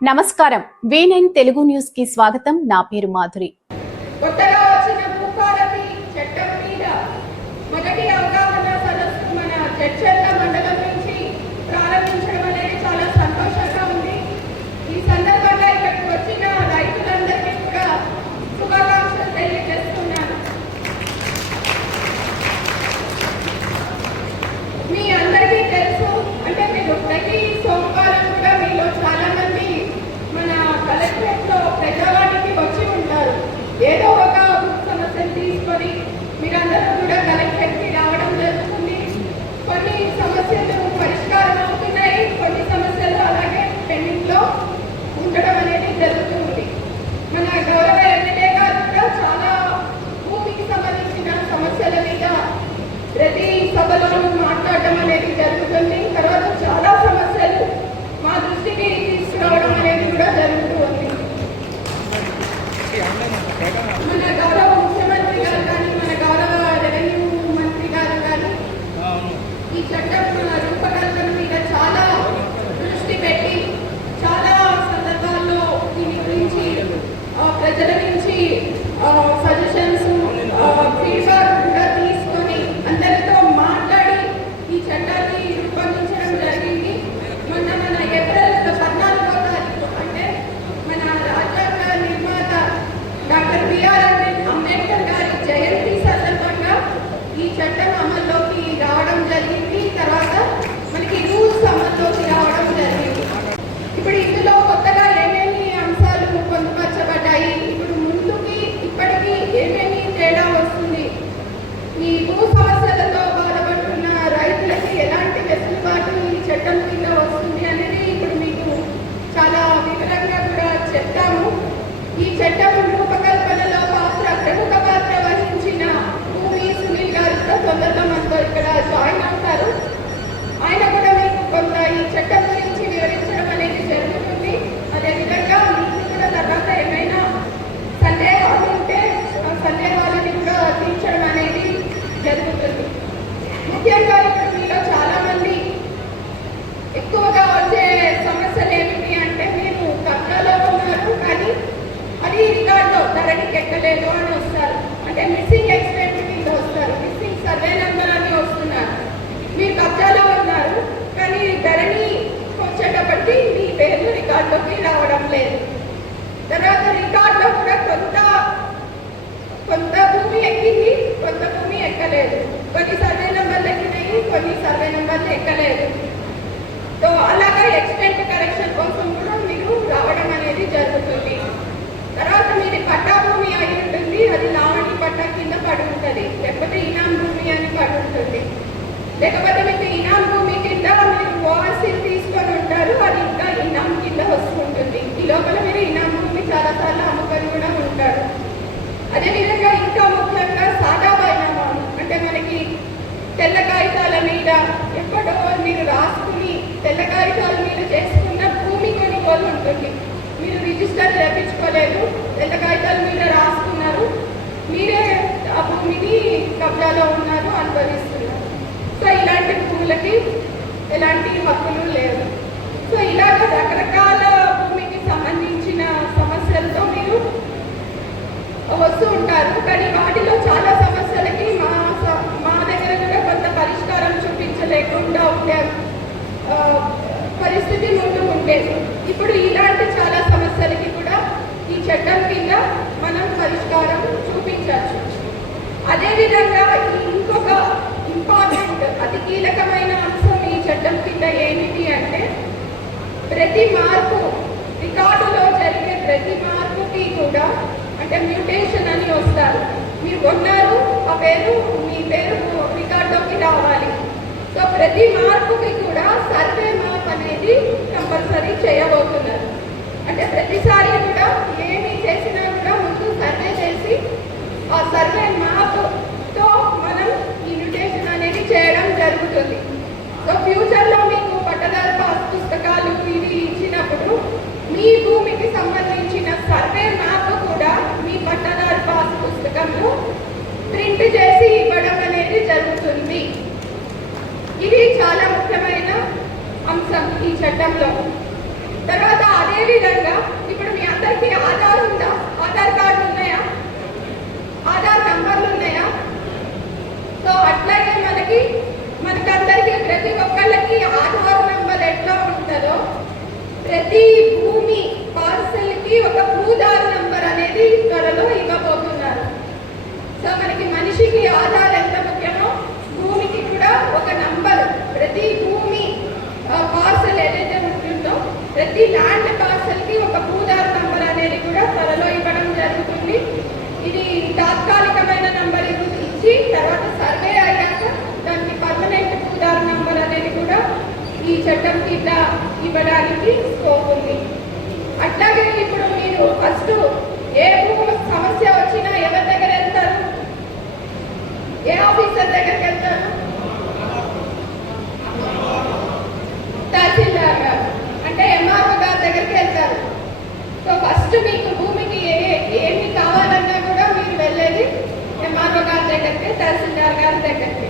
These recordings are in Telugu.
నమస్కారం. V9 తెలుగు న్యూస్ కి స్వాగతం. నా పేరు మాధురి. కొత్తగా వచ్చిన భూపాలకి చట్టం మీద మొదటి అవగాహన సదస్సు మన చర్చల మండలం నుంచి ప్రారంభించడం అనేది చాలా సంతోషంగా ఉంది. ఈ సందర్భంగా ఇక్కడికి వచ్చిన రైతులందరికీ కూడా శుభాకాంక్షలు తెలియజేస్తున్నాను. మీ అందరికీ తెలుసు, అంటే మీరు ప్రతి సోమవారం కూడా మీలో చాలా మంది మన కలెక్టరేట్ లో ప్రజావాణికి వచ్చి ఉంటారు. ఏదో ఒక సమస్యను తీసుకొని మీరందరూ కూడా కలెక్టరేట్ కి రావడం జరుగుతుంది. కొన్ని సమస్యలు పరిష్కారం అవుతున్నాయి, కొన్ని సమస్యలు అలాగే పెండింగ్ లో ఉండడం అనేది జరుగుతుంది. మన గౌరవ ఎమ్మెల్యే గారు కూడా చాలా భూమికి సంబంధించిన సమస్యల మీద ప్రతి సభలోనూ మాట్లాడడం అనేది జరుగుతుంది. తర్వాత చాలా సమస్యలు మా దృష్టికి తీసుకురావడం అనేది కూడా జరుగుతూ ఉంది. మన గౌరవ ముఖ్యమంత్రి గారు కానీ, మన గౌరవ రెవెన్యూ మంత్రి గారు కానీ ఈ చట్టం రూపకల్పన మీద చాలా దృష్టి పెట్టి చాలా సందర్భాల్లో దీని గురించి ప్రజల నుంచి సజెషన్స్, ఫీడ్బ్యాక్ కూడా తీసుకొని అందరితో మాట్లాడి ఈ చట్టాన్ని రూపొందించడం జరిగింది. మొన్న మన ఏప్రిల్ 14వ తారీఖు, అంటే మన రాజ్యాంగ నిర్మాత డాక్టర్ బిఆర్ అంబేద్కర్ గారి జయంతి సందర్భంగా ఈ చట్టం అమల్లోకి రావడం జరిగింది. తర్వాత మనకి రూల్స్ అమల్లోకి రావడం జరిగింది. ఇప్పుడు ఇందులో కొత్తగా ఏమేమి అంశాలు పొందుపరచబడ్డాయి, ఇప్పుడు ముందుకి ఇప్పటికీ ఏమేమి తేడా వస్తుంది, ఈ భూ సమస్యలతో బాధపడుతున్న రైతులకి ఎలాంటి వెసులుబాటు ఈ చట్టం కింద వస్తుంది అనేది ఇప్పుడు మీకు చాలా వివరంగా కూడా చెప్తాము. ఈ చట్టం రూపకల్పనలో ప్రముఖ పాత్ర వహించిన భూమి సునీల్ గారు కూడా తొందరగా మనతో ఇక్కడ జాయిన్ అవుతారు. ఆయన కూడా మీకు కొంత ఈ చట్టం గురించి వివరించడం అనేది జరుగుతుంది. అదేవిధంగా మీకు కూడా తర్వాత ఏమైనా సందేహాలు ఉంటే ఆ సందేహాలని కూడా తీర్చడం అనేది జరుగుతుంది. ముఖ్యంగా ఇప్పుడు మీలో చాలా మంది ఎక్కువగా వచ్చే సమస్యలు ఏమిటి అంటే, మీరు కబ్జాలో ఉన్నారు కానీ అది రికార్డులో ధరణికి ఎక్కలేదు అని వస్తారు, అంటే మిస్సింగ్ ఎక్స్పెక్ట్ కింద వస్తారు, మిస్సింగ్ సర్వే నెంబర్ అని వస్తున్నారు. మీరు కబ్జాలో ఉన్నారు కానీ ధరణి వచ్చేటప్పటికి మీ పేరు రికార్డులోకి రావడం లేదు. తర్వాత రికార్డులో కూడా కొంత భూమి ఎక్కింది, కొంత భూమి ఎక్కలేదు. కొన్ని సర్వే నెంబర్లు ఎక్కినాయి, కొన్ని సర్వే నెంబర్లు ఎక్కలేదు. సో అలాగా ఎక్స్టెంట్ కరెక్షన్ కోసం కూడా మీరు రావడం అనేది జరుగుతుంది. తర్వాత మీది పట్టా భూమి అయి ఉంటుంది, అది లావణి పట్టా కింద పడి ఉంటుంది, లేకపోతే ఇనాం భూమి అని పడి ఉంటుంది. లేకపోతే మీకు ఇనాం భూమి కింద మీరు ఓవర్సీలు తీసుకొని ఉంటారు, అది ఇంకా ఇనాం కింద వస్తుంటుంది. ఈ లోపల మీరు ఇనాం భూమి చాలాసార్లు అమ్ముకొని కూడా ఉంటారు. అదేవిధంగా ఇంకా ముఖ్యంగా సాదా బైనామాలు, అంటే మనకి తెల్ల కాగితాల మీద ఎక్కడో మీరు రాసుకుని తెల్ల కాగితాల మీద చేసుకున్న భూమి కొనుగోలు ఉంటుంది. మీరు రిజిస్టర్ చేయించుకోలేదు, తెల్ల కాగితాల మీద రాసుకున్నారు, మీరే ఆ భూమిని కబ్జాలో ఉన్నారు, అనుభవిస్తున్నారు. సో ఇలాంటి భూములకి ఎలాంటి హక్కులు లేవు. సో ఇలాగ రకరకాల భూమికి సంబంధించిన సమస్యలతో మీరు వస్తూ ఉంటారు. కానీ వాటిలో చాలా సమస్యలకి మా దగ్గర కూడా కొంత పరిష్కారం చూపించలేకుండా ఉండే పరిస్థితి ముందు ఉండేది. ఇప్పుడు ఇలాంటి చాలా సమస్యలకి కూడా ఈ చట్టం కింద మనం పరిష్కారం చూపించవచ్చు. అదేవిధంగా ఇంకొక ఇంపార్టెంట్, అతి కీలకమైన అంశం ఈ చట్టం కింద ఏమిటి అంటే, ప్రతి మార్పు, రికార్డులో జరిగే ప్రతి మార్పుకి కూడా, అంటే మ్యూటేషన్ అని వస్తారు, మీరు కొన్నారు, ఆ పేరు మీ పేరు రికార్డులోకి రావాలి. సో ప్రతి మార్పుకి కూడా సర్వే మ్యాప్ అనేది కంపల్సరీ చేయబోతున్నారు. అంటే ప్రతిసారి కూడా ఏమి చేసినా కూడా ముందు సర్వే చేసి ఆ సర్వే మ్యాప్తో మనం ఈ మ్యూటేషన్ అనేది చేయడం జరుగుతుంది. సో ఫ్యూచర్లో మీకు పట్టదారు పాస్ పుస్తకాలు ఇవి ఇచ్చినప్పుడు మీ భూమికి సంబంధించిన సర్వే మ్యాప్ కూడా మీ పట్టదారు పాస్ పుస్తకంలో ప్రింట్ చేసి ఇవ్వడం అనేది జరుగుతుంది. ఇది చాలా ముఖ్యమైన అంశం ఈ చట్టంలో. తర్వాత అదే అదేవిధంగా ఇప్పుడు మీ అందరికీ ఆధార్ ఉందా? ఆధార్ కార్డు ఉన్నాయా? ఆధార్ నంబర్లు ఉన్నాయా? సో అట్లాగే మనకందరికీ ప్రతి ఒక్కళ్ళకి ఆధార్ నంబర్ ఎట్లా ఉంటుందో ప్రతి భూమి పార్సల్కి ఒక భూదార్ నంబర్ అనేది త్వరలో ఇవ్వబోతున్నారు. సో మనకి మనిషికి ఆధార్ ఎంత ముఖ్యమో భూమికి కూడా ఒక నంబర్, ప్రతి భూమి పార్సల్ ఏదైతే ఉంటుందో ప్రతి ల్యాండ్ పార్సల్కి ఒక భూదార్ నంబర్ అనేది కూడా త్వరలో ఇవ్వడం జరుగుతుంది. ఇది తాత్కాలికమైన నంబర్ ఇచ్చి తర్వాత సర్వే అయ్యాక దానికి పర్మనెంట్ భూదార్ నంబర్ అనేది కూడా ఈ చట్టం కింద ఇవ్వడానికి స్కోప్ ఉంది. అట్లాగే ఇప్పుడు మీరు ఫస్ట్ ఏ భూమి సమస్య వచ్చినా ఎవరి దగ్గర వెళ్తారు? ఏ ఆఫీసర్ దగ్గరికి వెళ్తారు? తహసీల్దార్ గారు అంటే ఎంఆర్ఓ గారి దగ్గరికి వెళ్తారు. సో ఫస్ట్ మీకు భూమికి ఏమి కావాలన్నా కూడా మీరు వెళ్ళేది ఎంఆర్ఓ గారి దగ్గరికి, తహసీల్దార్ గారి దగ్గరికి.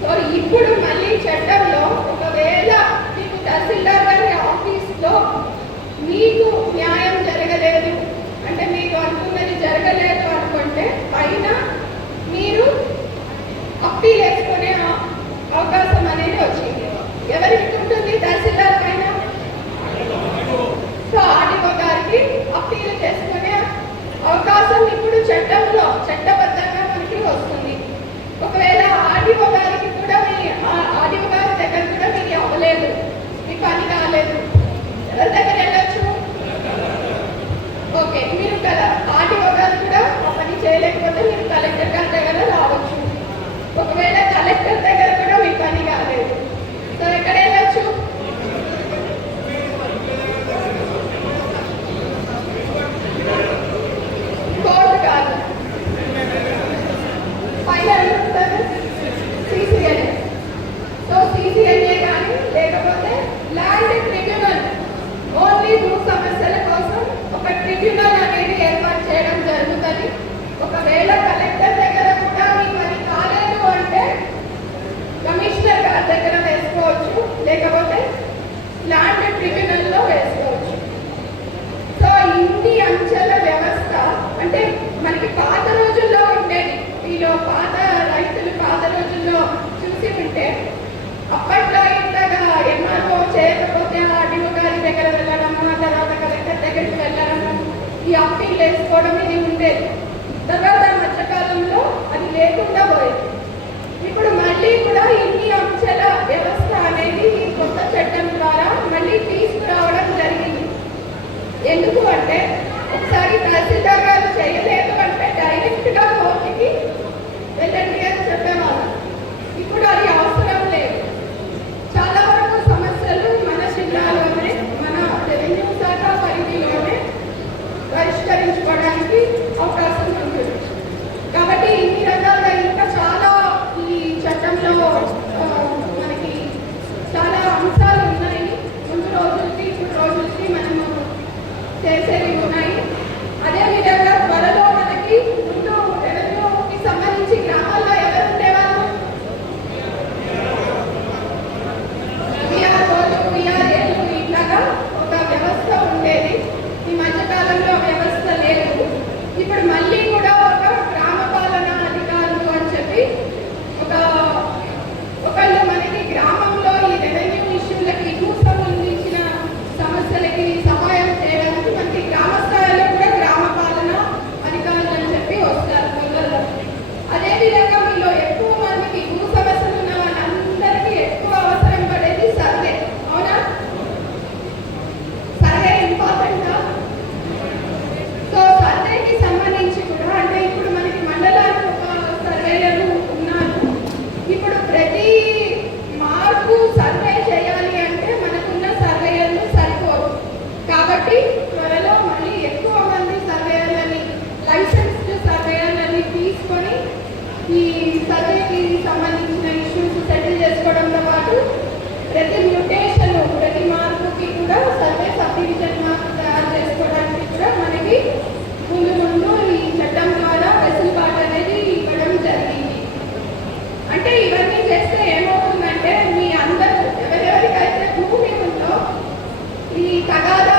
సో ఇప్పుడు మళ్ళీ చట్టంలో ఒకవేళ మీకు తహసీల్దార్ గారి ఆఫీస్లో మీకు న్యాయం జరగలేదు అంటే మీకు అనుకున్నది జరగలేదు అనుకుంటే పైన మీరు అప్పీల్ వేసుకునే అవకాశం అనేది వచ్చింది. ఎవరికి ఉంటుంది? తహసీల్దార్ పైన. సో ఆర్డీఓ గారికి అప్పీల్ చేసుకునే అవకాశం ఇప్పుడు చట్టబద్ధంగా మనకి వస్తుంది. ఒకవేళ ఆర్డీఓ గారికి కూడా ఆర్డీఓ గారి దగ్గర కూడా మీకు అవ్వలేదు, మీ పని కాలేదు, ఎవరి దగ్గర వెళ్ళొచ్చు? ఓకే, మీరు కదా ఆర్డీఓ గారు కూడా ఆ పని చేయలేకపోతే మీరు కలెక్టర్ గారి దగ్గర రావచ్చు. ఒకవేళ కలెక్టర్ దగ్గర కూడా మీ పని కాలేదు, సో ఎక్కడ వెళ్ళొచ్చు? కోర్టు కాదు, ఫైనల్ సిసిఎల్ఏ. సో సిసిఎల్ఏ కానీ లేకపోతే ల్యాండ్ ట్రిబ్యునల్, ఓన్లీ భూ సమస్యల కోసం ఒక ట్రిబ్యునల్ అనేది ఏర్పాటు చేయడం జరుగుతుంది. ఒకవేళ కలెక్టర్ దగ్గర కూడా మీ పని కాలేదు అంటే కమిషనర్ గారి దగ్గర వేసుకోవచ్చు, లేకపోతే ల్యాండ్ ట్రిబ్యునల్లో వేసుకోవచ్చు. సో ఇన్ని అంచెల వ్యవస్థ అంటే మనకి పాత రోజుల్లో ఉండేది. మీలో పాత రైతులు పాత రోజుల్లో చూసి ఉంటే అప్పట్లో ఇంతగా ఎంఆర్ఓ చేయకపోతే ఆర్డీఓ గారి దగ్గర వెళ్ళడము, ఆ తర్వాత కలెక్టర్ దగ్గరికి వెళ్ళడము, ఈ అప్పీల్ వేసుకోవడం ఇది ఉండేది. తర్వాత మధ్యకాలంలో అది లేకుండా పోయేది. ఇప్పుడు మళ్ళీ కూడా ఇన్ని అంచెల వ్యవస్థ అనేది ఈ కొత్త చట్టం ద్వారా మళ్ళీ తీసుకురావడం జరిగింది. ఎందుకు అంటే ఒకసారి తహసీల్దార్ గారు చేయలేదు అంటే డైరెక్ట్గా కోర్టుకి వెళ్ళండి అని చెప్పేవాళ్ళు. ఇప్పుడు అది అవసరం లేదు. చాలా వరకు సమస్యలు మన జిల్లాలోనే, మన రెవెన్యూ శాఖ పరిధిలోనే పరిష్కరించుకోవడానికి అవకాశం ఉంటుంది. కాబట్టి ఇన్ని రకాలుగా ఇంకా చాలా ఈ చట్టంలో మనకి చాలా అంశాలు ఉన్నాయి. ముందు రోజులకి ఇప్పుడు రోజులకి మనము చేసేవి ఉన్నాయి. అదేవిధంగా త్వరలో మనకి ముందు రెవెన్యూకి సంబంధించి గ్రామాల్లో ఎవరు ఉండేవాళ్ళు? పిఆర్ఏలు ఇట్లాగా ఒక వ్యవస్థ ఉండేది. ఈ మధ్యకాలంలో వ్యవస్థ లేదు. ఇప్పుడు మళ్ళీ కూడా ఒక గ్రామ పాలన అధికారులు అని చెప్పి ఒకళ్ళు మనకి గ్రామంలో ఈ రెవెన్యూ ఇష్యూలకి భూ సంబంధించిన సమస్యలకి సహాయం చేయడానికి మనకి గ్రామ స్థాయిలో కూడా గ్రామ పాలన అధికారులు అని చెప్పి వస్తారు పిల్లల్లో. అదేవిధంగా మీలో ఎక్కువ మందికి భూ సమస్యలు ఉన్న వాళ్ళందరికీ ఎక్కువ అవసరం పడేది సర్వే. అవునా? సర్వే ఇంపార్టెంటా? సో సర్వేకి సంబంధించి కూడా అంటే ఇప్పుడు మనకి మండలానికి ఒక సర్వేయర్లు ఉన్నారు. ఇప్పుడు ప్రతి మార్పు సర్వే చేయాలి అంటే మనకున్న సర్వేయర్లు సరిపోరు. కాబట్టి త్వరలో మళ్ళీ ఎక్కువ మంది సర్వేయర్లని, లైసెన్స్డ్ సర్వేయర్లని తీసుకొని ఈ సర్వేకి సంబంధించిన ఇష్యూస్ సెటిల్ చేసుకోవడంతో పాటు ప్రతి మ్యూటేషన్, ప్రతి మార్పుకి కూడా సర్వే సబ్ డివిజన్ మార్పు తయారు చేసుకోవడానికి కూడా మనకి ముందు ఈ చట్టం ద్వారా వెసులుబాటు అనేది ఇవ్వడం జరిగింది. అంటే ఇవన్నీ చేస్తే ఏమవుతుందంటే మీ అందరూ ఎవరెవరికైతే భూమి ఉందో ఈ తగాదా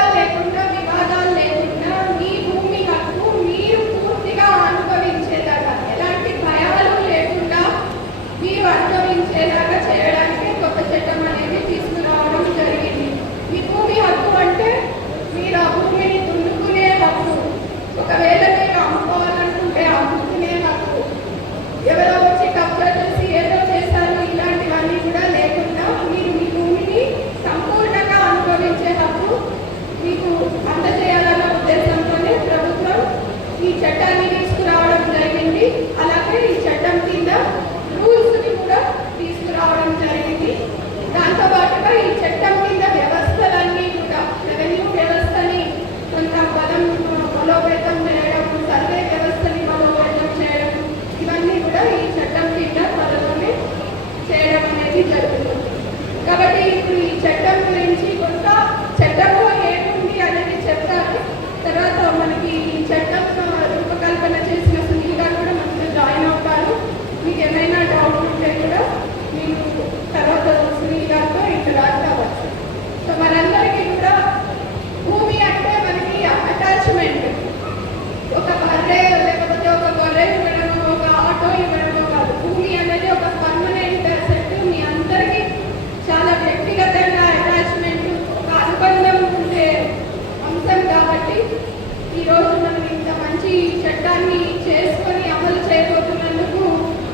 చట్టాన్ని చేసుకొని అమలు చేయబోతున్నందుకు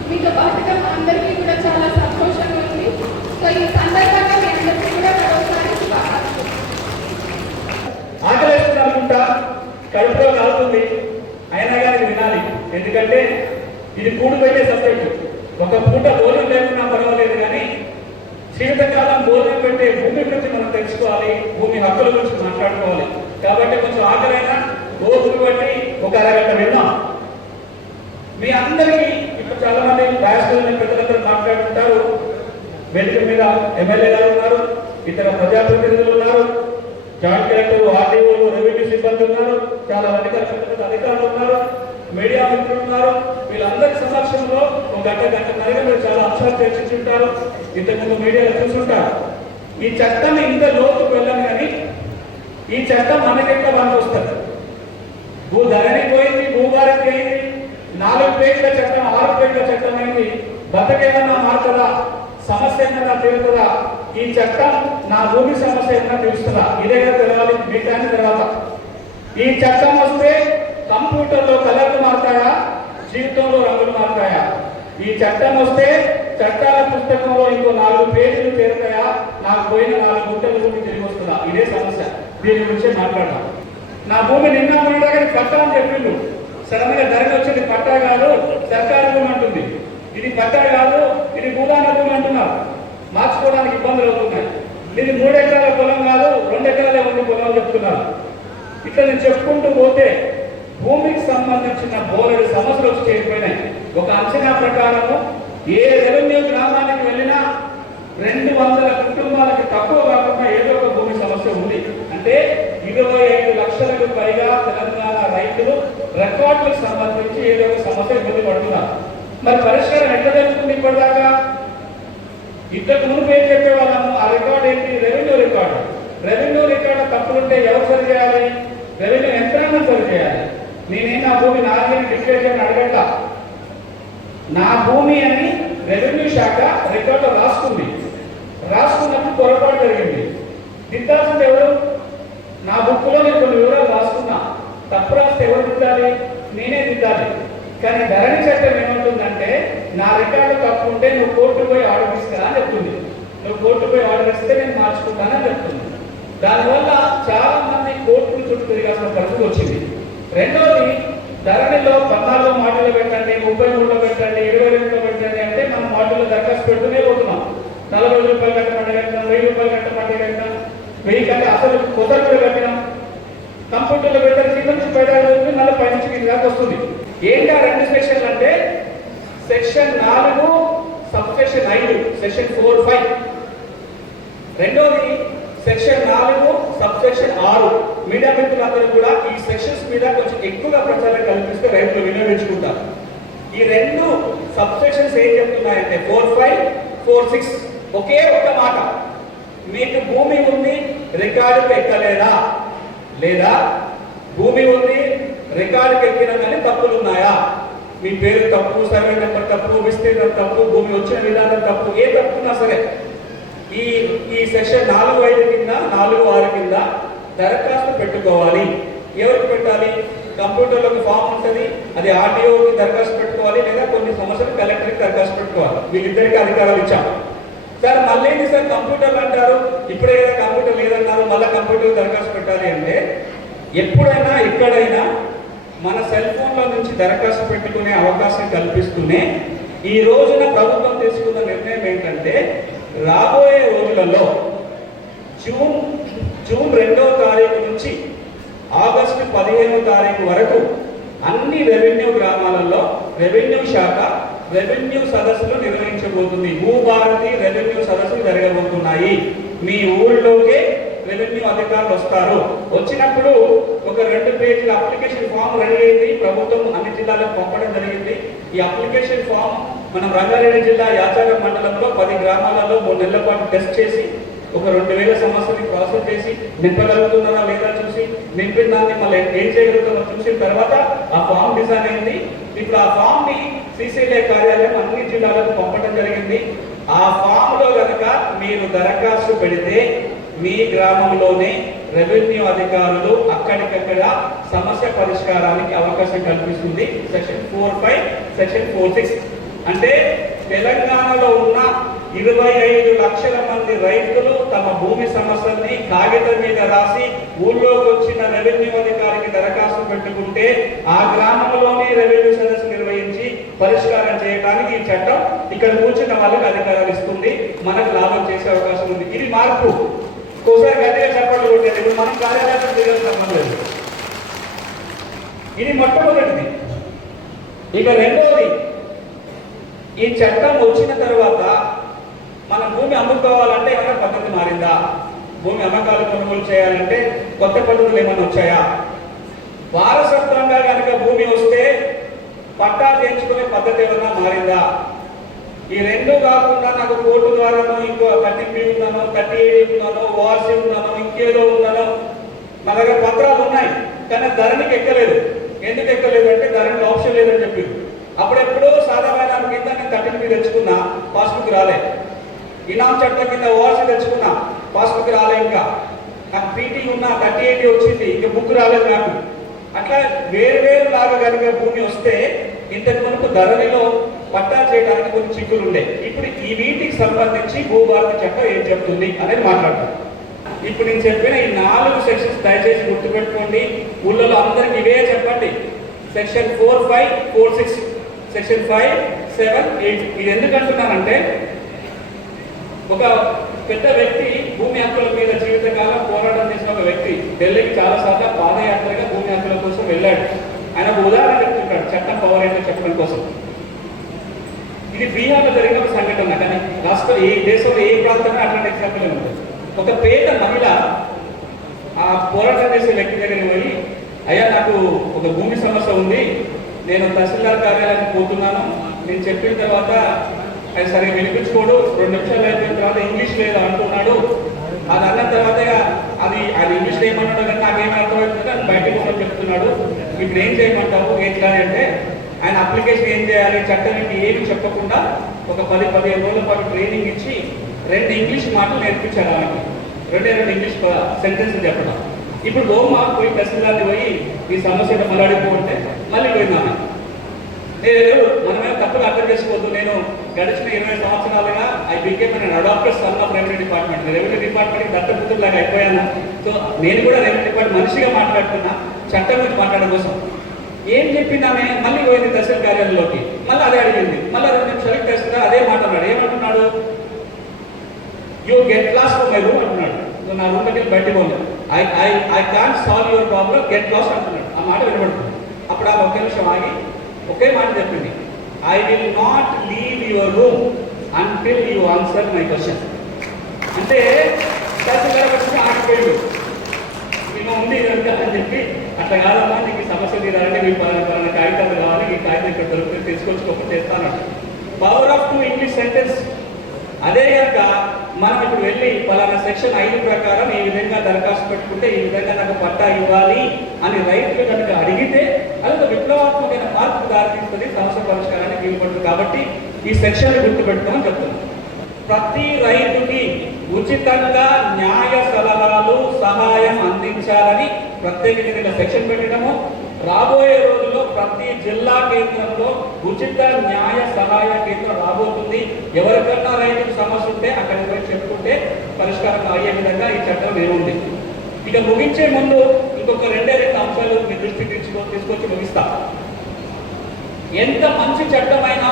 మీతో పాటుగా మా అందరికీ కూడా చాలా సంతోషంగా ఉంది. సో ఈ సందర్భంగా మీ అందరికీ కూడా మరోసారి శుభాకాంక్షలు. ఆకలిస్తుంది అనుకుంటా, కడుపులో కాలుతుంది, అయినా కానీ వినాలి. ఎందుకంటే ఇది కూడు పెట్టే సబ్జెక్టు. ఒక పూట భోజనం లేకున్నా పర్వాలేదు, కానీ జీవితకాలం భోజనం పెట్టే భూమి గురించి మనం తెలుసుకోవాలి, భూమి హక్కుల గురించి మాట్లాడుకోవాలి. కాబట్టి కొంచెం ఆకలైనా రోజులు బట్టి ఒక అరగంట విన్నాం. మీ అందరికీ ఇప్పుడు చాలా మంది రాష్ట్రంలోని పెద్దలందరూ మాట్లాడుతుంటారు. వేదిక మీద ఎమ్మెల్యే గారు ఉన్నారు, ఇతర ప్రజాప్రతినిధులు ఉన్నారు, జాయింట్ కలెక్టర్, ఆర్డీఓలు, రెవెన్యూ సిబ్బంది ఉన్నారు, చాలా మంది అధికారులు ఉన్నారు, మీడియా మిత్రులు ఉన్నారు. వీళ్ళందరి సమక్షంలో ఒక గంటన్నరగా మీరు చాలా అంశాలు చర్చించుంటారు. ఇంతకుముందు మీడియాలో చూసుంటారు. ఈ చట్టం ఇంత లోతుకు వెళ్ళను, కానీ ఈ చట్టం మనకెంత మనకు వస్తుంది. ధరణి పోయింది, భూభారతి అయింది, 4 పేజీల చట్టం 6 పేజీల చట్టం అయింది. బతకేమన్నా మారుతుందా? సమస్య ఏమన్నా తీరుతుందా? ఈ చట్టం నా భూమి సమస్య ఏమన్నా తీరుస్తుందా? ఇదే తెలవాలి. మిగతాన్ని తర్వాత ఈ చట్టం వస్తే కంప్యూటర్లో కలర్లు మారుతాయా, జీవితంలో రంగులు మారుతాయా? ఈ చట్టం వస్తే చట్టాల పుస్తకంలో ఇంకో 4 పేజీలు చేరుతాయా, నాకు పోయిన 4 గుంటల భూమి తిరిగి వస్తుందా? ఇదే సమస్య. దీని గురించే మాట్లాడదాం. నా భూమి నిన్న ఉండగా పట్టా అని చెప్పిండు. సడన్ గా ధరలు వచ్చేది పట్టా కాదు, సర్కారు భూమి అంటుంది. ఇది పట్టా కాదు, ఇది భూదాన భూమి అంటున్నారు. మార్చుకోవడానికి ఇబ్బందులు అవుతున్నాయి. ఇది 3 ఎకరాల పొలం కాదు, 2 ఎకరాలే ఉంది పొలం చెప్తున్నారు. ఇట్లా నేను చెప్పుకుంటూ పోతే భూమికి సంబంధించిన బోలెడు సమస్యలు వచ్చి చేరిపోయినాయి. ఒక అంచనా ప్రకారము ఏ రెవెన్యూ గ్రామానికి వెళ్ళినా 200 కుటుంబాలకు తక్కువ కాకుండా ఏదో ఒక భూమి సమస్య ఉంది. అంటే 25 లక్షలకు పైగా తెలంగాణ రైతులు రికార్డులకు సంబంధించి ఏదో ఒక సమస్య ఇబ్బంది పడుతున్నారు. మరి పరిష్కారం ఎట్లా జరుగుతుంది? ఇప్పటిదాకా ఇంతకు ముందు ఏం చెప్పేవాళ్ళము, ఆ రికార్డు ఏంటి? Revenue record. రెవెన్యూ రికార్డు తప్పులుంటే ఎవరు సరి చేయాలి? రెవెన్యూ యంత్రాంగం సరి చేయాలి. నేనే నా భూమి నాలుగు డిక్లేర్ చేయని అడగట. నా భూమి అని రెవెన్యూ శాఖ రికార్డు రాసుకుంది. రాసుకున్నప్పుడు పొరపాటు జరిగింది. దిద్దాల్సింది ఎవరు? నా బుక్లో నేను కొన్ని వివరాలు రాసుకున్నా. తప్పు రాస్తే ఎవరు దిద్దాలి? నేనే దిద్దాలి. కానీ ధరణి చట్టం ఏమంటుందంటే, నా రికార్డు తప్పు ఉంటే నువ్వు కోర్టు పోయి ఆర్డర్ తీసుకురా అని చెప్తుంది. నువ్వు కోర్టు పోయి ఆర్డర్ ఇస్తే నేను మార్చుకుంటానని చెప్తుంది. దానివల్ల చాలా మంది కోర్టుల చుట్టూ తిరిగాల్సిన పరిస్థితి వచ్చింది. రెండోది, ధరణిలో 14 మాటలు పెట్టండి, 33లో పెట్టండి, 22లో పెట్టండి అంటే మనం మాటల్లో దరఖాస్తు పెడుతూనే పోతున్నాం. 40 రూపాయలు కట్టమంటే కట్టినాం, 1000 రూపాయలు కట్టమంటే కట్టినాం, 1000 కంటే అసలు కొత్త కట్టినాం. కంప్యూటర్లో పెట్టారు, జీతం నుంచి బయట మళ్ళీ పైనుంచి కింద దాకా వస్తుంది. ఏంటా 2 సెక్షన్లు అంటే, సెక్షన్ 4 సబ్సెక్షన్ 5, సెక్షన్ 4, 5. రెండోది సెక్షన్ 4 సబ్సెక్షన్ 6. మీడియా మిత్రులందరూ కూడా ఈ సెక్షన్స్ మీద కొంచెం ఎక్కువగా ప్రచారం కల్పిస్తే రైతులు వినియోగించుకుంటారు. ఈ 2 సబ్సెక్షన్స్ ఏం చెప్తున్నాయంటే 4, 5, 4, 6 ఒకే ఒక్క మాట, మీకు భూమి ఉంది, రికార్డుకు ఎక్కలేదా, లేదా భూమి ఉంది, రికార్డుకి ఎక్కినా కానీ తప్పులు ఉన్నాయా, మీ పేరు తప్పు, సర్వే నెంబర్ తప్పు, విస్తీర్ణం తప్పు, భూమి వచ్చిన విధానం తప్పు, ఏ తప్పున్నా సరే ఈ సెక్షన్ 4, 5 కింద 4, 6 కింద దరఖాస్తు పెట్టుకోవాలి. ఎవరికి పెట్టాలి? కంప్యూటర్లోకి ఫామ్ ఉంటుంది, అది ఆర్టీఓకి దరఖాస్తు పెట్టుకోవాలి, లేదా కొన్ని సమస్యలు కలెక్టర్కి దరఖాస్తు పెట్టుకోవాలి. వీళ్ళిద్దరికీ అధికారాలు ఇచ్చాము. సార్ మళ్ళీ ఏంటి సార్ కంప్యూటర్లు అంటారు, ఇప్పుడే కదా కంప్యూటర్ లేదన్నారు, మళ్ళీ కంప్యూటర్ దరఖాస్తు పెట్టాలి అంటే, ఎప్పుడైనా ఎక్కడైనా మన సెల్ ఫోన్ల నుంచి దరఖాస్తు పెట్టుకునే అవకాశం కల్పిస్తూనే ఈ రోజున ప్రభుత్వం తీసుకున్న నిర్ణయం ఏంటంటే, రాబోయే రోజులలో జూన్ 2వ తారీఖు నుంచి ఆగస్టు 15వ తారీఖు వరకు అన్ని రెవెన్యూ గ్రామాలలో రెవెన్యూ శాఖ రెవెన్యూ సదస్సులు నిర్వహించబోతుంది. భూభారతి రెవెన్యూ సదస్సులు జరగబోతున్నాయి. మీ ఊళ్ళోకే రెవెన్యూ అధికారులు వస్తారు. వచ్చినప్పుడు ఒక 2 పేజీల అప్లికేషన్ ఫామ్ రెడీ అయింది. ప్రభుత్వం అన్ని జిల్లాలకు పంపడం జరిగింది. ఈ అప్లికేషన్ ఫామ్ మనం రంగారెడ్డి జిల్లా యాచారం మండలంలో 10 గ్రామాలలో 3 నెలల పాటు టెస్ట్ చేసి ఒక 2000 సమస్యని ప్రాసెస్ చేసి నింపగలుగుతున్నారా లేదా చూసి, నింపిన దాన్ని మళ్ళీ ఏం చేయగలుగుతారో చూసిన తర్వాత ఆ ఫామ్ డిజైన్ అయింది. ఇప్పుడు ఆ ఫామ్ ని సిసిఎల్ఏ కార్యాలయం అన్ని జిల్లాలకు పంపడం జరిగింది. ఆ ఫామ్ లో కనుక మీరు దరఖాస్తు పెడితే మీ గ్రామంలోనే రెవెన్యూ అధికారులు అక్కడికక్కడ సమస్య పరిష్కారానికి అవకాశం కల్పిస్తుంది సెక్షన్ 4(5), సెక్షన్ 4(6). అంటే తెలంగాణలో ఉన్న 25 లక్షల మంది రైతులు తమ భూమి సమస్యల్ని కాగితం మీద రాసి ఊళ్ళోకి వచ్చిన రెవెన్యూ అధికారికి దరఖాస్తు పెట్టుకుంటే ఆ గ్రామంలోని రెవెన్యూ సదస్సు నిర్వహించి పరిష్కారం చేయడానికి ఈ చట్టం ఇక్కడ కూర్చున్న వాళ్ళకి అధికారాలు ఇస్తుంది, మనకు లాభం చేసే అవకాశం ఉంది. ఇది మార్పు. ఒకసారి గట్టిగా చెప్పండి కొట్టేది. ఇప్పుడు మనం కార్యాలయం తిరగాల్సిన లేదు. ఇది మొట్టమొదటిది. ఇక రెండవది, ఈ చట్టం వచ్చిన తర్వాత మన భూమి అమ్ముకోవాలంటే ఏమైనా పద్ధతి మారిందా? భూమి అమ్మకాలు కొనుగోలు చేయాలంటే కొత్త పద్ధతులు ఏమైనా వచ్చాయా? వారసత్వంగా కనుక భూమి వస్తే పట్టా చేయించుకునే పద్ధతి ఏమైనా మారిందా? ఈ రెండు కాకుండా నాకు కోర్టు ద్వారానో ఇంకో 30B ఉందనో 38 ఉందనో వార్సీ ఉందనో ఇంకేదో ఉందనో మన దగ్గర పత్రాలు ఉన్నాయి, కానీ ధరణికి ఎక్కలేదు. ఎందుకు ఎక్కలేదు అంటే ధరణికి ఆప్షన్ లేదని చెప్పింది. అప్పుడెప్పుడో సాధారణ కింద నేను 30B తెచ్చుకున్నా, పాస్బుక్ రాలే. ఇనాం చట్టం కింద ఓఆర్సీ తెచ్చుకున్నా, పాస్బుక్ రాలే. ఇంకా నాకు పీటీ ఉన్నా 38 వచ్చింది, ఇంకా బుక్ రాలేదు నాకు. అట్లా వేరు లాగా కనుక భూమి వస్తే ఇంతకు మునుపు ధరణిలో పట్టా చేయడానికి కొన్ని చిక్కులు ఉండే. ఇప్పుడు ఈ వీటికి సంబంధించి భూభారతి చట్టం ఏం చెప్తుంది అనేది మాట్లాడతాం. ఇప్పుడు నేను చెప్పిన ఈ 4 సెక్షన్స్ దయచేసి గుర్తుపెట్టుకోండి. ఊళ్ళలో అందరికి ఇవే చెప్పండి. Section 4(5), 4(6), section 5, 7, 8. ఇది ఎందుకు అంటున్నానంటే ఒక పెద్ద వ్యక్తి భూమి హక్కుల మీద జీవితకాలం పోరాటం చేసిన ఒక వ్యక్తి ఢిల్లీకి చాలాసార్లు పాదయాత్రగా భూమి హక్కుల కోసం వెళ్ళాడు. ఆయన ఒక ఉదాహరణ చెప్తుంటాడు చట్టం పవర్ ఏంటో చెప్పడం కోసం. ఇది బీహార్లో జరిగిన ఒక సంఘటన, కానీ ఈ దేశంలో ఏ ప్రాంతంలో అట్లాంటి ఎగ్జాంపుల్ ఉంది. ఒక పేద మహిళ ఆ పోరాటం చేసే వ్యక్తి దగ్గరికి పోయి, అయ్యా నాకు ఒక భూమి సమస్య ఉంది, నేను తహసీల్దార్ కార్యాలయానికి పోతున్నాను, నేను చెప్పిన తర్వాత ఆయన సరిగ్గా వినిపించుకోడు, 2 నిమిషాలు అయిపోయిన తర్వాత ఇంగ్లీష్ లేదు అంటున్నాడు. అది అన్న తర్వాత అది ఇంగ్లీష్లో ఏమన్నాడు కానీ నాకేమీ అర్థమవుతుందంటే అది బయటకు కూడా చెప్తున్నాడు. ఇప్పుడు ఏం చేయమంటావు, ఏం చేయాలి అంటే ఆయన అప్లికేషన్ ఏం చేయాలి, చట్టం ఏమి చెప్పకుండా ఒక 10-15 రోజుల పాటు ట్రైనింగ్ ఇచ్చి 2 ఇంగ్లీష్ మాటలు నేర్పించాడు. ఆమెకి 2 ఇంగ్లీష్ సెంటెన్స్ చెప్పడం. ఇప్పుడు గోమా పోయి తహసీల్దార్ని పోయి ఈ సమస్య మళ్ళాడిపోతే మళ్ళీ పోయిందామె. నేను మనమే తప్పుగా అర్థం చేసుకోవద్దు. నేను గడిచిన 20 సంవత్సరాలుగా I became an adapter son of revenue department. Revenue డిపార్ట్మెంట్కి దత్తపుత్రులాగా అయిపోయాను. సో నేను కూడా రెవెన్యూ డిపార్ట్మెంట్ మనిషిగా మాట్లాడుతున్నా, చట్టం గురించి మాట్లాడడం కోసం. ఏం చెప్పిందామే మళ్ళీ పోయింది తహసీల్ కార్యాలయంలోకి, మళ్ళీ అదే అడిగింది. మళ్ళీ 2 నిమిషాలకి తహసీల్దార్ అదే మాట అన్నాడు. ఏమంటున్నాడు, you get lost from my room అంటున్నాడు. నా రూమ్ దగ్గర బయటకు పోలేదు. I can't solve your problem, get lost అంటున్నాడు. ఆ మాట వినబడుతుంది. అప్పుడు ఆమె ఒక్క నిమిషం ఆగి ఒకే మాట చెప్పింది, I will not leave your room until you answer my question. అంటే తహసీల్దార్ వచ్చి ఆగిపోయాడు. మేము ఉంది అని చెప్పి, అట్లా కాదమ్మా నీకు సమస్య తీరాలంటే మీకు పలానా కాగితాలు కావాలి, ఈ కాగితం ఇక్కడ దొరుకుతుంది, తీసుకొచ్చుకోకుండా చేస్తాను. Power of 2 English sentence. అదే కనుక మనం ఇప్పుడు వెళ్ళి పలానా సెక్షన్ 5 ప్రకారం ఈ విధంగా దరఖాస్తు పెట్టుకుంటే ఈ విధంగా నాకు పట్టా ఇవ్వాలి అని రైతులు కనుక అడిగితే అది ఒక విప్లవాత్మకమైన మార్పు దారితీస్తుంది, సమస్య పరిష్కారానికి వీలుపడుతుంది. కాబట్టి ఈ సెక్షన్ గుర్తుపెట్టుకోమని చెప్తున్నాం. ప్రతి రైతుకి ఉచితంగా న్యాయ సలహాలు సహాయం అందించాలని ప్రత్యేకంగా సెక్షన్ పెట్టడము. రాబోయే రోజుల్లో ప్రతి జిల్లా కేంద్రంలో ఉచిత న్యాయ సహాయ కేంద్రం రాబోతుంది. ఎవరికన్నా రైతుకు సమస్య ఉంటే అక్కడికి పోయి చెప్పుకుంటే పరిష్కారం అయ్యే విధంగా ఈ చట్టం ఏముంది. ఇక ముగించే ముందు ఇంకొక 2 అంశాలు మీ దృష్టికి తీసుకొచ్చి ముగిస్తా. ఎంత మంచి చట్టమైనా,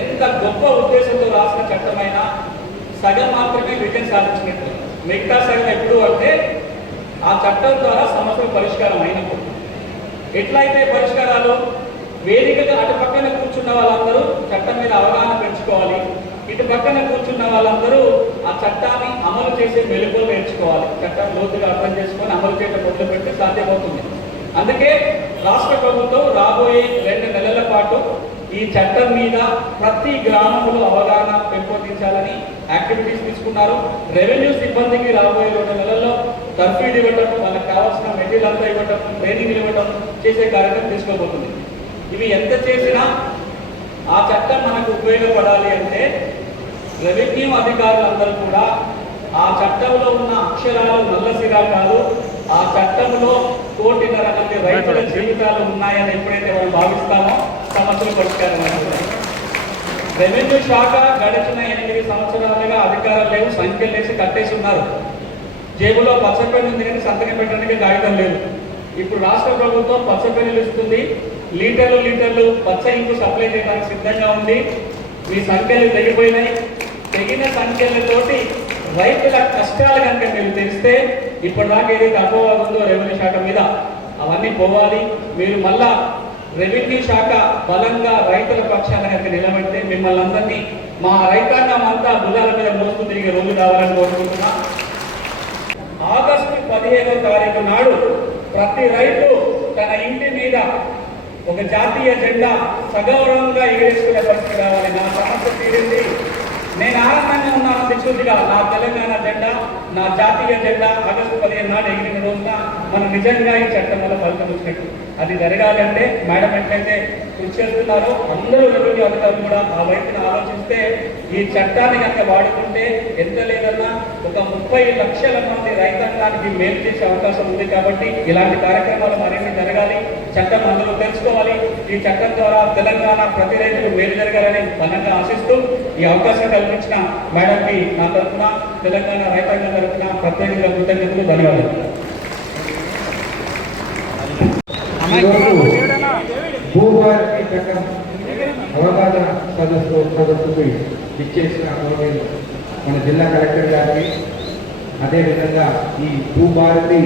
ఎంత గొప్ప ఉద్దేశంతో రాసిన చట్టమైనా సగం మాత్రమే విజయం సాధించినట్టు. మిగతా సగం ఎప్పుడు అంటే ఆ చట్టం ద్వారా సమస్యలు పరిష్కారం అయినప్పుడు. ఎట్లయితే పరిష్కారాలు వేదికగా అటు పక్కన కూర్చున్న వాళ్ళందరూ చట్టం మీద అవగాహన పెంచుకోవాలి, ఇటు పక్కన కూర్చున్న వాళ్ళందరూ ఆ చట్టాన్ని అమలు చేసే మెలకువలు నేర్చుకోవాలి. చట్టం లోతుగా అర్థం చేసుకొని అమలు చేయడం మొదలు పెడితే సాధ్యమవుతుంది. అందుకే రాష్ట్ర ప్రభుత్వం రాబోయే 2 నెలల పాటు ఈ చట్టం మీద ప్రతి గ్రామంలో అవగాహన పెంపొందించాలని యాక్టివిటీస్ తీసుకున్నారు. రెవెన్యూ సిబ్బందికి రాబోయే 2 నెలల్లో తర్ఫీదు ఇవ్వటం, వాళ్ళకి కావాల్సిన మెటీరియల్ అంతా ఇవ్వటం, ట్రైనింగ్ ఇవ్వటం చేసే కార్యక్రమం తీసుకోబోతుంది. ఇవి ఎంత చేసినా ఆ చట్టం మనకు ఉపయోగపడాలి అంటే రెవెన్యూ అధికారులందరూ కూడా ఆ చట్టంలో ఉన్న అక్షరాలు నల్లసిరా కాదు, ఆ చట్టంలో 1.5 కోటి మంది రైతుల జీవితాలు ఉన్నాయని ఎప్పుడైతే మనం భావిస్తామో సమస్యలు పరిష్కారం అవుతాయి. రెవెన్యూ శాఖ గడిచిన 8 సంవత్సరాలుగా అధికారం లేవు, సంఖ్యలు వేసి కట్టేసి ఉన్నారు. జేబులో పచ్చపెన్ను ఉంది కానీ సంతకం పెట్టడానికి కాగితం లేదు. ఇప్పుడు రాష్ట్ర ప్రభుత్వం పచ్చపెన్నులు ఇస్తుంది, లీటర్లు పచ్చ ఇంకు సప్లై చేయడానికి సిద్ధంగా ఉంది. మీ సంఖ్యలు తెగిపోయినాయి. తెగిన సంఖ్యలతోటి రైతుల కష్టాలు కనుక మీరు తెలిస్తే ఇప్పటిదాకా ఏదైతే అపోహ ఉందో రెవెన్యూ శాఖ మీద అవన్నీ పోవాలి. మీరు మళ్ళా రెవెన్యూ శాఖ బలంగా రైతుల పక్షాన కనుక నిలబడితే మిమ్మల్ని అందరినీ మా రైతాంగం అంతా భుజాల మీద మోస్తూ తిరిగే రోజు కావాలని కోరుకుంటున్నా. ఆగస్టు 15వ తారీఖు నాడు ప్రతి రైతు తన ఇంటి మీద ఒక జాతీయ జెండా సగౌరవంగా ఎగరేసుకునే పరిస్థితి రావాలి. నా సమస్య తీరింది, నేను ఆనందంగా ఉన్నాను దిశగా. నా తెలంగాణ జెండా, నా జాతీయ జెండా ఆగస్టు 15 నాడు ఎగిరిన రోజున మనం నిజంగా ఈ చట్టం వల్ల ఫలితం వచ్చినట్టు. అది జరగాలంటే మేడం ఎట్లయితే కృషి చేస్తున్నారో అందరూ రెవెన్యూ అధికారులు కూడా ఆ వైపున ఆలోచిస్తే ఈ చట్టాన్ని కనుక వాడుకుంటే ఎంత లేదన్నా ఒక 30 లక్షల మంది రైతాంగానికి మేలు చేసే అవకాశం ఉంది. కాబట్టి ఇలాంటి కార్యక్రమాలు మరిన్ని జరగాలి, చట్టం అందరూ తెలుసుకోవాలి. ఈ చట్టం ద్వారా తెలంగాణ ప్రతి రైతులు మేలు జరగాలని బలంగా ఆశిస్తూ ఈ అవకాశం కల్పించిన మేడంకి నా తరఫున, తెలంగాణ రైతాంగం తరఫున ప్రత్యేకంగా కృతజ్ఞతలు, ధన్యవాదాలు. భూభారతి చట్టం అవగాహన సదస్సుకు ఇచ్చేసిన మన జిల్లా కలెక్టర్ గారికి, అదేవిధంగా ఈ భూభారతి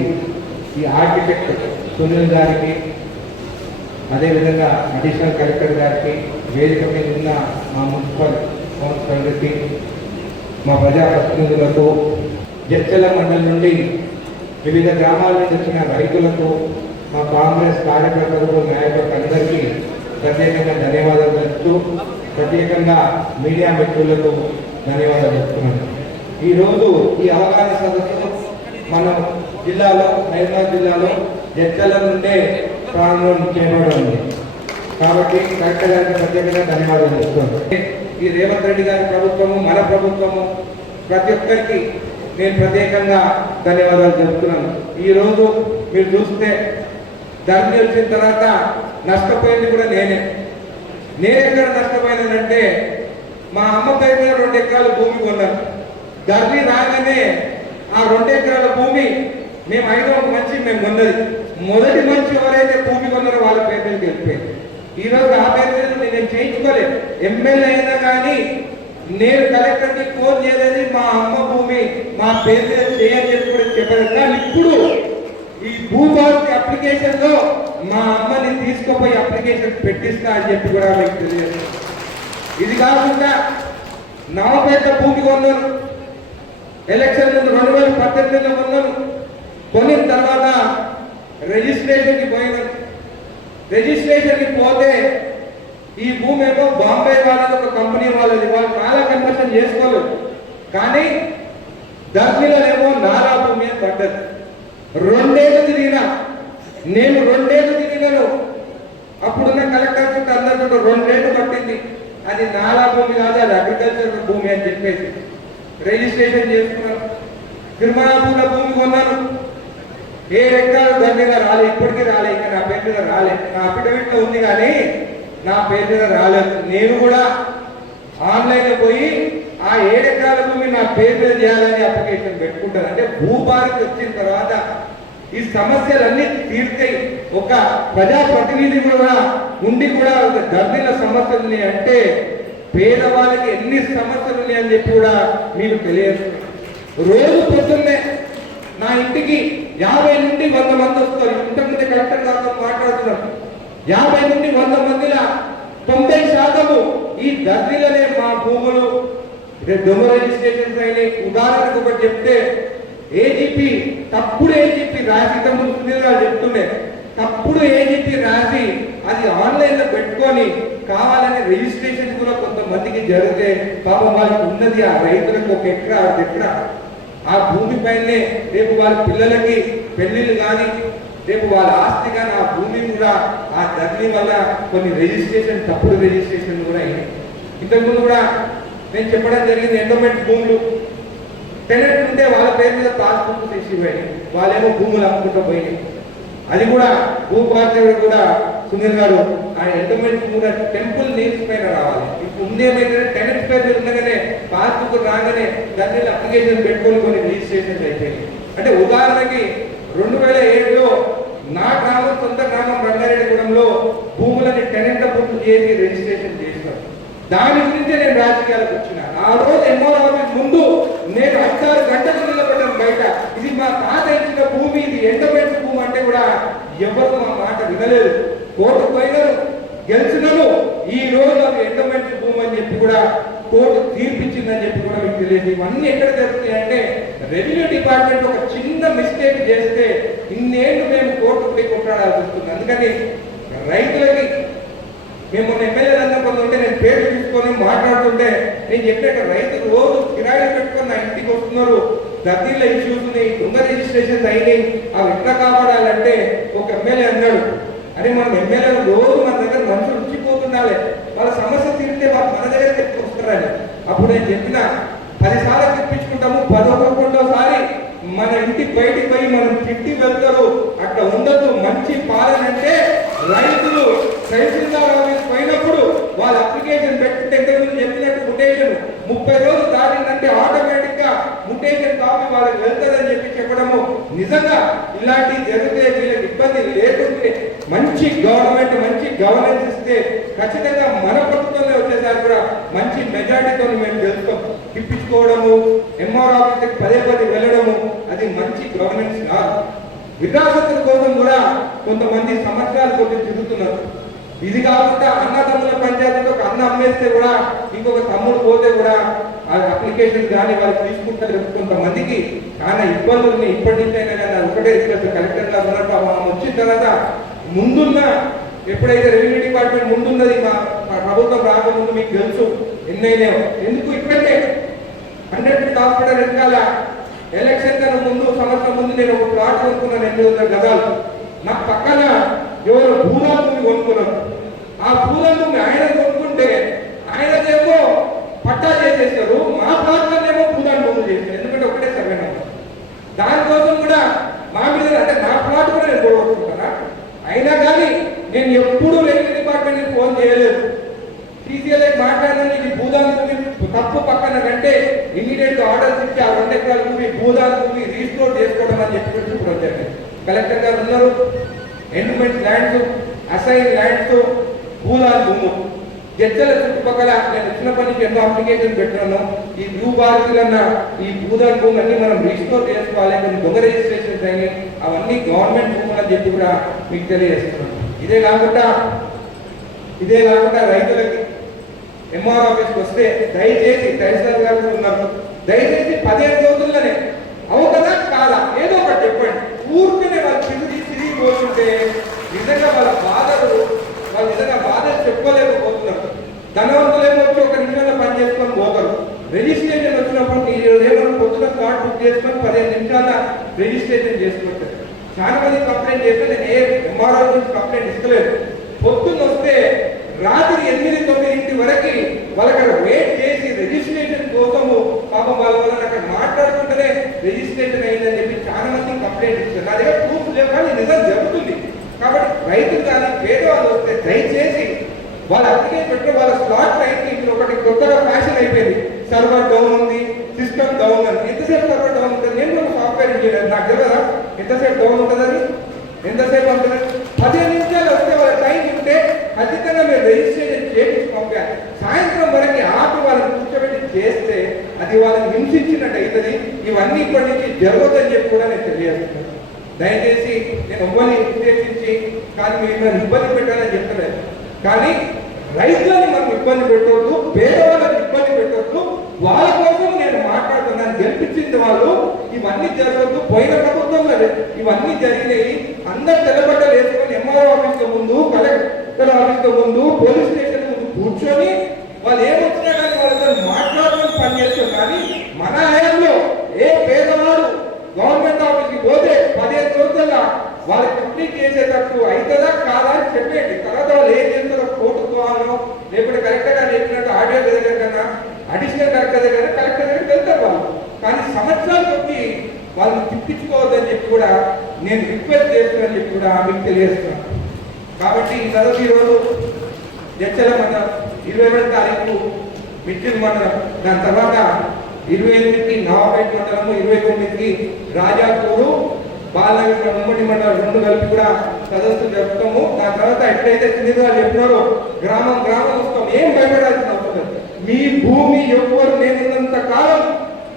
ఈ ఆర్కిటెక్ట్ సునీల్ గారికి, అదేవిధంగా అడిషనల్ కలెక్టర్ గారికి, వేదిక మీద ఉన్న మా మున్సిపల్ కౌన్సిలర్కి, మా ప్రజాప్రతినిధులకు, జడ్చల మండలి నుండి వివిధ గ్రామాల నుంచి వచ్చిన రైతులకు, మా కాంగ్రెస్ కార్యకర్తలకు, నాయకులకు అందరికీ ప్రత్యేకంగా ధన్యవాదాలు తెలుపుతూ, ప్రత్యేకంగా మీడియా మిత్రులకు ధన్యవాదాలు చెప్తున్నాను. ఈరోజు ఈ అవగాహన సదస్సు మన జిల్లాలో, హైదరాబాద్ జిల్లాలో జడ్చల నుండే ప్రారంభం చేయబడింది. కాబట్టి కలెక్టర్ గారికి ప్రత్యేకంగా ధన్యవాదాలు చెప్తున్నాను. ఈ రేవంత్ రెడ్డి గారి ప్రభుత్వము, మన ప్రభుత్వము, ప్రతి ఒక్కరికి నేను ప్రత్యేకంగా ధన్యవాదాలు చెప్తున్నాను. ఈరోజు మీరు చూస్తే ధరణి వచ్చిన తర్వాత నష్టపోయింది కూడా నేనే ఎక్కడ నష్టపోయినానంటే, మా అమ్మ పేరు మీద 2 ఎకరాల భూమి కొన్నాను. ధరణి రాగానే ఆ 2 ఎకరాల భూమి మేము 5వ మంచి మేము కొన్నది. మొదటి మంచి ఎవరైతే భూమి కొన్నారో వాళ్ళ పేరు మీదకి వెళ్ళిపోయింది. ఈరోజు ఆ పేరు మీద నేను చేయించుకోలేదు. ఎమ్మెల్యే అయినా కానీ నేను కలెక్టర్కి ఫోన్ చేయలేదు, మా అమ్మ భూమి మా పేరు మీద చేయని చెప్పి కూడా చెప్పలేదు. కానీ ఇప్పుడు ఈ భూభారతి అప్లికేషన్ లో మా అమ్మని తీసుకుపోయి అప్లికేషన్ పెట్టిస్తా అని చెప్పి కూడా మీకు తెలియదు. ఇది కాకుండా నవపేట భూమి కొన్నాను, ఎలక్షన్ ముందు 2018లో కొన్నాను. కొనిన తర్వాత రిజిస్ట్రేషన్కి పోయినాను. రిజిస్ట్రేషన్కి పోతే ఈ భూమి ఏమో బాంబే వాళ్ళది, ఒక కంపెనీ వాళ్ళది. వాళ్ళు నాలా కన్వర్షన్ చేసుకోలేదు, కానీ ధర్మిలో ఏమో నాలా భూమి అని పడ్డది. 2 ఏళ్ళు తిరిగినా, నేను 2 ఏళ్ళు తిరిగాను. అప్పుడున్న కలెక్టర్ చుట్టూ అందరి చుట్టూ 2 ఏళ్ళు పట్టింది. అది నాలా భూమి కాదు, అది అగ్రికల్చర్ భూమి అని చెప్పేసి రిజిస్ట్రేషన్ చేసుకున్నాను. తిరుమలాపూర్ల భూమి కొన్నాను. 7 ఎకరాలు దాని మీద రాలే, ఇప్పటికీ రాలే. ఇంకా నా పేరు మీద రాలే. నా అఫిడవిట్ లో ఉంది కానీ నా పేరు మీద రాలేదు. నేను కూడా ఆన్లైన్లో పోయి ఆ 7 ఎకరాల భూమి నా పేరు మీద చేయాలని అప్లికేషన్ పెట్టుకుంటాను. అంటే భూభారతి వచ్చిన తర్వాత ఈ సమస్యలన్నీ తీర్తాయి. ఒక ప్రజాప్రతినిధి కూడా ఉండి కూడా ధర్మిల సమస్యలు ఉన్నాయి అంటే పేదవాళ్ళకి ఎన్ని సమస్యలు ఉన్నాయని చెప్పి కూడా మీకు తెలియదు. రోజు పొద్దున్నే నా ఇంటికి 50 నుండి 100 మంది వస్తారు. ఇంతకుముందే కలెక్టర్ గారితో మాట్లాడుతున్నాం. 50 నుండి 100 మందిలో 90% ఈ ధర్మిలనే మా భూములు దొంగ రిజిస్ట్రేషన్స్ అయినాయి. ఉదాహరణకు ఒకటి చెప్తే, ఏజీపీ తప్పుడు ఏజీపీ రాసి, సునీల్ గారు చెప్తుండే, తప్పుడు ఏజీపీ రాసి అది ఆన్లైన్లో పెట్టుకొని కావాలని రిజిస్ట్రేషన్ కూడా కొంతమందికి జరిగితే పాపం వాళ్ళకి ఉన్నది ఆ రైతులకు 1 ఎకరా 2 ఎకరా ఆ భూమి పైనే రేపు వాళ్ళ పిల్లలకి పెళ్లిళ్ళు కానీ రేపు వాళ్ళ ఆస్తి కానీ ఆ భూమి కూడా ఆ ధర్ని వల్ల కొన్ని రిజిస్ట్రేషన్, తప్పుడు రిజిస్ట్రేషన్ కూడా అయినాయి. ఇంతకుముందు కూడా నేను చెప్పడం జరిగింది, ఎండోమెంట్ భూములు టెనెంట్ ఉంటే వాళ్ళ పేరు మీద పాస్బుక్ తీసి ఇవ్వండి, వాళ్ళేమో భూములు అమ్ముకుంటూ పోయినాయి. అది కూడా భూపార్టీ కూడా సునీల్ గారు ఆ ఎండోమెంట్ కూడా టెంపుల్ నేమ్స్ పైన రావాలి. ఇప్పుడు ఉందేమైతే టెనెంట్ పేరు ఉండగానే పాస్బుక్ రాగానే దాని అప్లికేషన్ పెట్టుకొని కొన్ని రిజిస్ట్రేషన్ అయిపోయింది. అంటే ఉదాహరణకి 2007లో నా గ్రామం, సొంత గ్రామం రంగారెడ్డిగూడెంలో భూములని టెనెంట్ బుక్ చేసి రిజిస్ట్రేషన్ చేశారు. దాని గురించే నేను రాజకీయాలకు వచ్చిన. ఆ రోజు ఎంఆర్ ఆఫీస్ ముందు నేను 6 గంటలు నిలబడ్డాను బయట. ఇది మా తాత ఇచ్చిన భూమి, ఇది ఎండబెట్టు భూమి అంటే కూడా ఎవరు మా మాట వినలేదు. కోర్టు పోయినారు, గెలిచినాను. ఈ రోజు అది ఎండబెట్టు భూమి అని చెప్పి కూడా కోర్టు తీర్పిచ్చిందని చెప్పి కూడా మీకు తెలియదు. ఇవన్నీ ఎక్కడ జరుగుతాయి అంటే రెవెన్యూ డిపార్ట్మెంట్ ఒక చిన్న మిస్టేక్ చేస్తే ఇన్నేళ్ళు మేము కోర్టుకు పోయి కొట్లాడాల్సి వస్తుంది. అందుకని రైతులకి మేము ఎమ్మెల్యేలందరూ కొంత ఉంటే నేను పేరు తీసుకొని మాట్లాడుతుంటే నేను చెప్పాక రైతులు రోజు కిరాయిలు పెట్టుకొని నా ఇంటికి వస్తున్నారు, దద్దీల ఇష్యూస్ ఉన్నాయి, దొంగ రిజిస్ట్రేషన్స్ అయినాయి, అవి ఎట్లా కాపాడాలంటే ఒక ఎమ్మెల్యే అన్నాడు, అరే మనం ఎమ్మెల్యేలు రోజు మన దగ్గర మనుషులు రుచిపోతుండాలి, వాళ్ళ సమస్య తీరితే వాళ్ళు మన దగ్గర తెచ్చుకొస్తారని. అప్పుడు నేను చెప్పిన 10 సార్లు తెప్పించుకుంటాము, 11సారి మన ఇంటి బయటికి పోయి మనం తిట్టి వెళ్తారు, అట్లా ఉండదు. మంచి పాలన అంటే రైతులు తహసీల్దార్ ఆఫీస్ పోయినప్పుడు వాళ్ళ అప్లికేషన్ పెట్టుకుంటే ఇంతకుముందు చెప్పినట్టు ముటేషన్ 30 రోజులు దాటిందంటే ఆటోమేటిక్ గా ముటేషన్ కాపీ వాళ్ళకి వెళ్తుందని చెప్పి చెప్పడము. నిజంగా ఇలాంటివి జరిగితే వీళ్ళకి ఇబ్బంది లేకుంటే మంచి గవర్నమెంట్, మంచి గవర్నెన్స్ ఇస్తే ఖచ్చితంగా మన ప్రభుత్వంలో వచ్చేసారి కూడా మంచి మెజార్టీతో మేము గెలుస్తాం. తిప్పించుకోవడము, ఎంఆర్ ఆఫీస్కి పదే వెళ్ళడము అది మంచి గవర్నెన్స్ కాదు. వికాసతుల కోసం కూడా కొంతమంది సంవత్సరాలు కొద్ది తిరుగుతున్నారు. ఇది కాకుండా అన్నదమ్ముల పంచాయతీలో ఒక అన్న అమ్మేస్తే కూడా ఇంకొక తమ్ముడు పోతే కూడా ఆ అప్లికేషన్ కానీ వాళ్ళు తీసుకుంటారు. కొంతమందికి చాలా ఇబ్బందులు ఉన్నాయి. ఇప్పటి నుంచైనా కానీ ఒకటే రిక్వెస్ట్, కలెక్టర్ గారు ఉన్నట్టు మనం వచ్చిన తర్వాత ముందున్న ఎప్పుడైతే రెవెన్యూ డిపార్ట్మెంట్ ముందున్నది మా ప్రభుత్వం రాకముందు మీకు తెలుసు ఎన్నైనా. ఎందుకు ఇప్పుడంటే 100 హాస్పిటల్ వెనకాల ఎలక్షన్ కన్నా ముందు, సంవత్సరం ముందు నేను ఒక ప్లాట్ కొనుక్కున్నాను 800 గజాలు. నా పక్కన ఎవరు భూలా భూమి కొనుక్కున్నారు. ఆ భూలా భూమి ఆయన కొనుక్కుంటే ఆయనదేమో పట్టా చేసేసారు, మా ప్లాట్లనేమో భూదాన్ని భూమి చేశారు. ఎందుకంటే ఒకటే సర్వే నెంబర్. దానికోసం కూడా మా మీద అంటే నా ప్లాట్ కూడా నేను కొనుక్కుంటారా. అయినా కానీ నేను ఎప్పుడూ రెవెన్యూ డిపార్ట్మెంట్కి ఫోన్ చేయలేదు. టీసీఎల్ఐ మాట్లాడిన ఈ భూదాన్ భూమి తప్పు పక్కన కంటే ఇమీడియట్ ఆర్డర్స్ ఇచ్చి ఆ 2 ఎకరాల భూమి భూదాన్ భూమి రీస్టోర్ చేసుకోవడం అని చెప్పి ఇప్పుడు వచ్చాను. కలెక్టర్ గారు ఉన్నారు, endowment lands, assign lands, Bhoodan భూము జడ్జల చుట్టుపక్కల నేను వచ్చినప్పటి నుంచి ఎన్నో అప్లికేషన్ పెట్టాను. ఈ వ్యూ భారతీయులన్న ఈ భూదాన్ భూమి అన్ని మనం రీస్టోర్ చేసుకోవాలి, కొన్ని దొంగ రిజిస్ట్రేషన్స్ అయినాయి, అవన్నీ గవర్నమెంట్ భూములు అని చెప్పి కూడా మీకు తెలియజేస్తున్నాను. ఇదే కాకుండా రైతులకి ఎంఆర్ ఆఫీస్కి వస్తే దయచేసి తహసీల్దార్ గారు ఉన్నారు, దయచేసి 15 రోజుల్లోనే అవుతుందా కాదా ఏదో ఒకటి చెప్పండి. ఊరికనే వాళ్ళు తిరిగి పోతుంటే నిజంగా వాళ్ళ బాధలు చెప్పుకోలేకపోతున్నారు. ధనవంతులేమో వచ్చి 1 నిమిషంలో పని చేసుకొని పోతారు. రిజిస్ట్రేషన్ వచ్చినప్పుడు ఏమన్నా పొద్దున స్లాట్ బుక్ చేసుకొని 15 నిమిషాల రిజిస్ట్రేషన్ చేసుకుంటారు. చాలా మంది కంప్లైంట్ చేస్తే నేను ఏ ఎంఆర్ఓ నుంచి కంప్లైంట్ ఇస్తలేదు. పొద్దున్న వస్తే రాత్రి 8-9 వరకు వాళ్ళకి వెయిట్ చేసి రిజిస్ట్రేషన్ కోసము పాపం వాళ్ళని అక్కడ మాట్లాడుకుంటేనే రిజిస్ట్రేషన్ అయిందని చెప్పి చాలా మంది కంప్లైంట్ ఇచ్చారు. నా దగ్గర ప్రూఫ్ లేవు కానీ నిజం జరుగుతుంది. కాబట్టి రైతులు కానీ పేదవాళ్ళు వస్తే దయచేసి వాళ్ళ అప్లికేషన్ పెట్టి వాళ్ళ స్లాట్ రైట్ ఇప్పుడు ఒకటి కొత్తగా ఫ్యాషన్ అయిపోయింది. సర్వర్ డౌన్ ఉంది, సిస్టమ్ డౌన్ అని. ఎంతసేపు సర్వర్ డౌన్ ఉంటుంది? నేను సాఫ్ట్వేర్ ఇంజనీర్, నాకు తెలియదా ఎంతసేపు డౌన్ ఉంటుందని? ఎంతసేపు ఉంటుంది? 15 నిమిషాలు వస్తే వాళ్ళ టైం ఉంటే ఖచ్చితంగా మీరు రిజిస్ట్రేషన్ చేయించి పంపాలి. సాయంత్రం వరకు ఆపి వాళ్ళని కూర్చోబెట్టి చేస్తే అది వాళ్ళని హింసించినట్టు అవుతుంది. ఇవన్నీ ఇప్పటి నుంచి జరగదని చెప్పి కూడా నేను తెలియజేస్తున్నాను. దయచేసి నేను ఎవ్వరిని ఉద్దేశించి కానీ మీరు ఇబ్బంది పెట్టాలని చెప్తలేదు. కానీ రైతులని మనం ఇబ్బంది పెట్టవద్దు, పేదవాళ్ళని ఇబ్బంది పెట్టవద్దు. వాళ్ళ కోసం నేను మాట్లాడుతున్నాను. గెలిపించింది వాళ్ళు. ఇవన్నీ జరగద్దు. పోయిన ప్రభుత్వంలో ఇవన్నీ జరిగినాయి. అందరు తెల్లబట్టలు వేసుకొని ఎంఆర్ఓ ఆఫీస్ ముందు, కలెక్టర్ ఆఫీస్ ముందు, పోలీస్ స్టేషన్ ముందు కూర్చొని వాళ్ళు ఏమొచ్చినా కానీ వాళ్ళతో మాట్లాడుకొని పనిచేస్తారు. కానీ మన హయాంలో ఏ పేదవాడు గవర్నమెంట్ ఆఫీస్కి పోతే 15 రోజుల్లో వాళ్ళకి కంప్లీట్ చేసేటట్టు అవుతుందా కాదా అని చెప్పేయండి. తర్వాత వాళ్ళు ఏం చేస్తారో కోర్టుకు పోవాలో లేకుంటే కలెక్టర్ గారు చెప్పినట్టు ఆడియో దగ్గర కన్నా అడిషనల్ కలెక్టర్ దగ్గర వెళ్తారు వాళ్ళు. కానీ సంవత్సరాల కొద్ది వాళ్ళని తిప్పించుకోవద్దని చెప్పి కూడా నేను రిక్వెస్ట్ చేస్తున్నానని చెప్పి కూడా మీకు తెలియజేస్తున్నాను. కాబట్టి ఈ తర్వాత ఈరోజు జడ్చల మండలం 22వ తారీఖు మిర్చిల్ మండలం, దాని తర్వాత 28కి నవాపేట మండలము, 29కి రాజాపూరు బాలనగర్ ఉమ్మడి మండలం 2 కలిపి కూడా సదస్సు జరుపుతాము. దాని తర్వాత ఎట్లయితే సునీల్ గారు చెప్పినారో గ్రామం వస్తాం, ఏం భయపడాల్సిన అవసరం లేదు. మీ భూమి ఎవ్వరు నేనున్నంత కాలం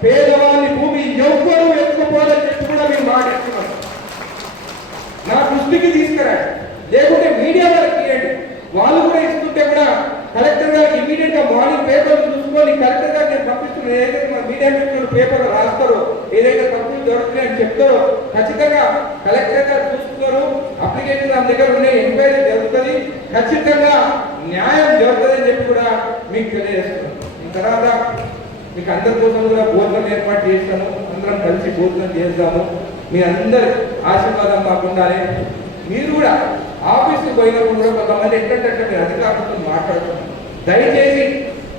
పేదవాళ్ళని భూమి ఎవ్వరు ఎత్తుకుపోవాలని చెప్పి కూడా మేము మాట్లాడుతున్నాం. నా దృష్టికి తీసుకురండి, లేకుంటే మీడియా వాళ్ళకి ఇవ్వండి. వాళ్ళు కూడా ఇస్తుంటే కూడా కలెక్టర్ గారికి ఇమీడియట్ గా మార్నింగ్ పేపర్ చూసుకొని కలెక్టర్ గారు నేను పంపిస్తున్నాను, ఏదైతే మన మీడియా మిత్రులు పేపర్ రాస్తారో ఏదైతే తప్పులు జరుగుతున్నాయని చెప్తారో ఖచ్చితంగా కలెక్టర్ గారు చూస్తున్నారు. అప్లికేషన్ నా దగ్గర ఉన్నాయి, ఎంక్వైరీ జరుగుతుంది, ఖచ్చితంగా న్యాయం జరుగుతుంది అని చెప్పి కూడా మీకు తెలియజేస్తున్నాను. ఈ తర్వాత మీకు అందరి కోసం కూడా భోజనం ఏర్పాటు చేస్తాను, అందరం కలిసి భోజనం చేద్దాము. మీ అందరి ఆశీర్వాదం కాకుండానే మీరు కూడా ఆఫీస్కి పోయినప్పుడు కూడా కొంతమంది ఏంటంటే మీరు అధికారులతో మాట్లాడుతున్నారు. దయచేసి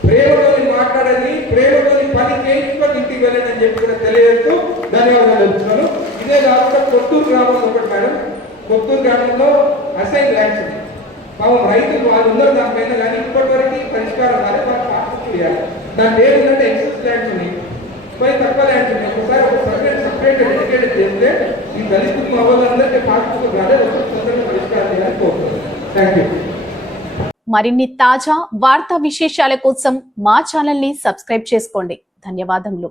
ప్రేమతో మాట్లాడండి, ప్రేమతో పని చేయించుకొని ఇంటికి వెళ్ళండి అని చెప్పి కూడా తెలియజేస్తూ ధన్యవాదాలు చెప్తున్నాను. ఇదే కాకుండా కొత్తూరు గ్రామంలో ఒకటి మేడం, కొత్తూరు గ్రామంలో అసైన్ ల్యాండ్స్ ఉంది. పాపం రైతులు వాళ్ళు ఉన్నారు దానిపైన, కానీ ఇప్పటి వరకు పరిష్కారం కాలే, వాళ్ళు పార్టీ చేయాలి. దాని పేరు ఏంటంటే ఎక్సెస్ ల్యాండ్స్ ఉన్నాయి, మరి తక్కువ ల్యాండ్స్ ఉన్నాయి. ఒకసారి ఒక సపరేట్ డెడికేటెడ్ చేస్తే ఈ దళిత కుటుంబాలందరికీ పార్టీ రాలే, ఒకసారి పరిష్కారం చేయాలని కోరుతున్నాను. Thank you. మరిన్ని తాజా వార్తా విశేషాల కోసం మా ఛానల్ ని సబ్స్క్రైబ్ చేసుకోండి. ధన్యవాదములు.